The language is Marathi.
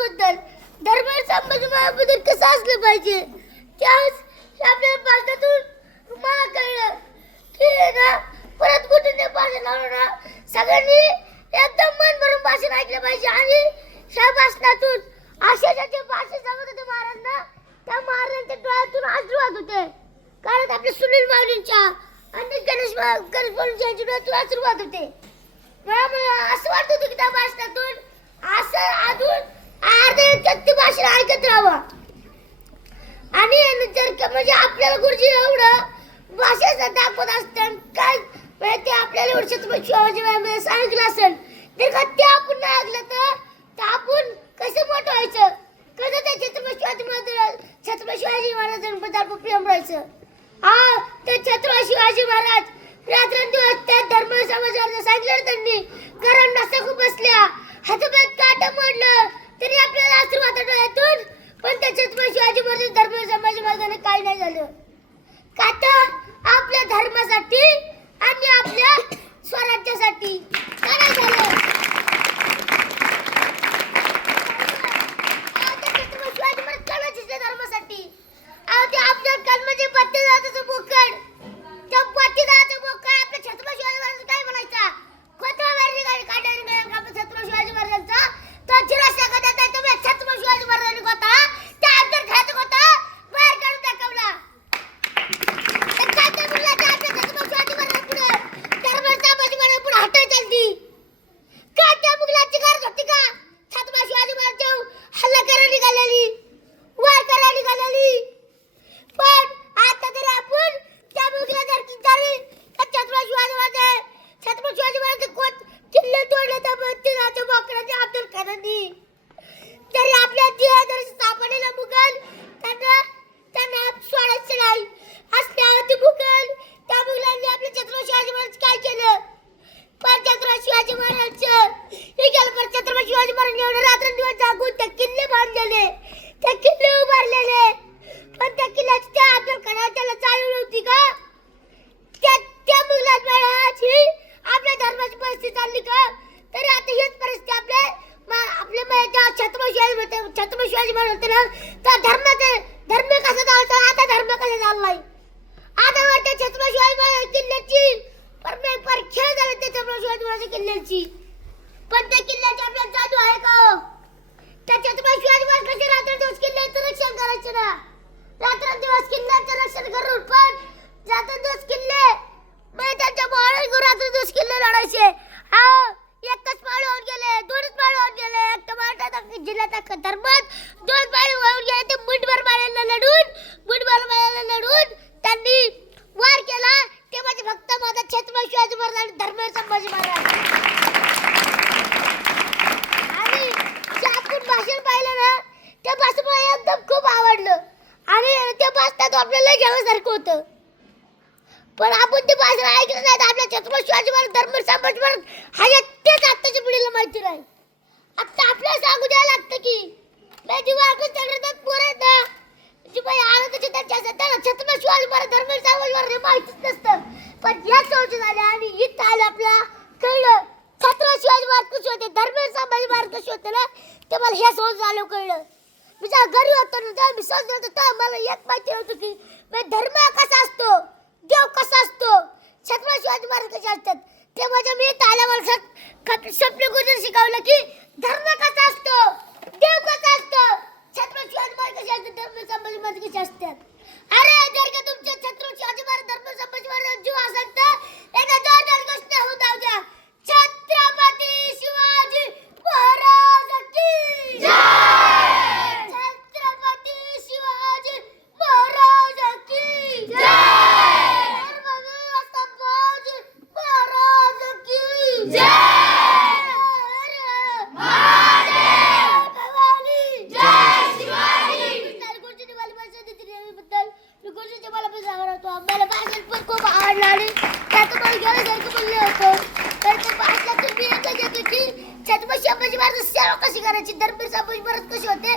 बद्दल. धर्मवीर संबंधाबद्दल कसं असलं पाहिजे? त्याच आपल्या भाषणातून मला कळलं की ना परत कुठून ते भाषण लावलं ना सगळ्यांनी एकदम मन भरून भाषण ऐकलं पाहिजे. आणि ह्या भाषणातून आशाच्या जे भाषण सांगत होते महाराजांना त्या महाराजांच्या डोळ्यातून आशीर्वाद होते. कारण आपल्या सुनील माऊलींच्या आणि गणेश गणेश माऊलींच्या डोळ्यातून आशीर्वाद होते. मला असं वाटत होतं की त्या भाषणात ती भाषण ऐकत राहावं. आणि जर का म्हणजे आपल्याला गुरुजी एवढं भाषेचं दाखवत असतं. काय म्हणजे ते आपल्याला एवढं छत्रपती शिवाजी महाराजांमध्ये सांगितलं असेल. तर का ते आपण नाही ऐकलं तर? आपण कसं मोठं व्हायचं? कसं त्या छत्रपती शिवाजी महाराज छत्रपती शिवाजी महाराजांबद्दल आपण प्रेम राहायचं? हा ते छत्रपती शिवाजी महाराज रात्रंदिवस त्या धर्म समाजाला सांगितलं त्यांनी. कारण नसा खूप बसल्या हातोब्यात काटा मोडलं. तरी डोळ्यातून पण त्याच्यात छत्रपती शिवाजी महाराज धर्म संभाजी मार्गाने काही नाही झालं. का तर आपल्या धर्मासाठी आणि आपल्या स्वराज्यासाठी काय झालं अहो, त्या छत्रपती शिवाजी महाराज का नाही झिजले धर्मासाठी अहो, ते आपल्या कलमाचे पत्ते जाताचं बोकड त्या पत्ते जाताचं बोकड आपल्या छत्रपती शिवाजी महाराज काय म्हणायचा कोणत्या वारी गाडी काढायला नाही आपल्या छत्रपती शिवाजी महाराजांचा तो जिराशा कदा त्या तुम्ही छत्रपती शिवाजी महाराजांनी होता त्या अंतर खायचं होता बाहेर काढून दाखवला तर काय काय बोलला त्या आपल्या छत्रपती शिवाजी महाराज पुढे धर्माचा संभाजी महाराज पुढे हटाय चालती काय त्या मुघलाची गरज होती का छत्रपती शिवाजी महाराज हल्ला करायला निघालेली वार करायला निघालेली पण आता तरी आपण त्या मुघला जर की तरी का छत्रपती शिवाजी महाराज छत्रपती शिवाजी महाराज कोण किल्ले तोडले तर बत्तीसाच्या बोकडाचे अब्दुल खानांनी तरी आपल्या देह जर सापडलेला मुघल त्यांना त्यांना सोडायचं नाही असल्या ते मुघल त्या मुघलांनी आपल्या छत्रपती शिवाजी महाराज काय केलं पण छत्रपती शिवाजी महाराज हे गेलं पण छत्रपती शिवाजी महाराज एवढे रात्रंदिवस जागून ते किल्ले बांधलेले ते किल्ले उभारलेले पण त्या किल्ल्याची त्या अब्दुल खाना त्याला चालवली होती का त्या त्या मुघलात वेळाची आपल्या धर्माची परिस्थिती चालली का तरी आता हेच परिस्थिती आपल्या मा- आपल्या मा- त्या छत्रपती शिवाजी महाराज- छत्रपती शिवाजी महाराज होते ना त्या धर्माचे धर्म कसं चालतो? आता धर्म कसं चाललाय? आता वाटतं छत्रपती शिवाजी महाराज किल्ल्याची पर खेळ झाले ते छत्रपती शिवाजी महाराज किल्ल्याची. पण त्या किल्ल्याची आपल्याला जादू आहे का? त्या छत्रपती शिवाजी महाराज कसे रात्रंदिवस किल्ल्याचं रक्षण करायचे ना? रात्रंदिवस किल्ल्याचं रक्षण करून पण रात्रंदिवस किल्ले म्हणजे त्यांच्या महाराज घेऊन रात्रंदिवस किल्ले लढायचे हा एकच माळे होऊन गेले दोनच माळे होऊन गेले एक मराठा जिल्ह्यात धर्मात दोन माळे होऊन गेले ते मुठभर माळ्याला लढून मुठभर माळ्याला लढून त्यांनी वार केला ते म्हणजे फक्त माझा छत्रपती शिवाजी महाराज आणि धर्मवीर संभाजी महाराज आणि जे आपण भाषण पाहिलं ना त्या भाषण मला एकदम खूप आवडलं आणि त्या भाषणात होतं. पण आपण ते भाषण ऐकलं नाही तर आपल्या छत्रपती शिवाजी महाराज धर्मवीर संभाजी महाराज हा तेच आत्ताच्या पिढीला माहिती नाही. आता आपल्याला सांगू द्यायला लागतं की नाही दिवाळ चंद्रनाथ पोर आहेत ना. जी बाई आनंदाची त्यांच्या असतात त्यांना छत्रपती शिवाजी महाराज धर्मवीर संभाजी महाराज हे माहितीच नसतं. पण या चौथी झाले आणि इथं आलं आपल्या कळलं. छत्रपती शिवाजी महाराज कसे होते धर्मवीर संभाजी महाराज कसे होते ना ते मला ह्या सोच झालं कळलं. मी जेव्हा घरी होतो ना तेव्हा मी सोच होतो तेव्हा मला एक माहिती होतं की म्हणजे धर्म कसा असतो देव कसा असतो. छत्रपती शिवाजी महाराज कसे असतात? ते म्हणजे मी इथं सप- स्वप्न गुरुजी शिकवलं की धर्म कसा असतो देव कसा असतो छत्रपती शिवाजी महाराज कसे असतात धर्म संभाजी महाराज कसे असतात अरे जर का तुमच्या छत्रपती शिवाजी महाराज धर्म संभाजी महाराज जीव असेल तर एका दोन चार गोष्टी होऊ जाऊ द्या छत्रपती शिवाजी महाराज की छत्रपती शिवाजी महाराज की धर्मवीर संभाजी महाराज की भवानी गुरुजी मला पैसे देतील याबद्दल मी गुरुजीचे मला पण सांगणार होतो मला भाषण पण आणि त्याचं मला गेल्यासारखं बोलले होतं. तर ते भाषणातून मी एकच येतो की छत्रपती सेवा कशी करायची? होते?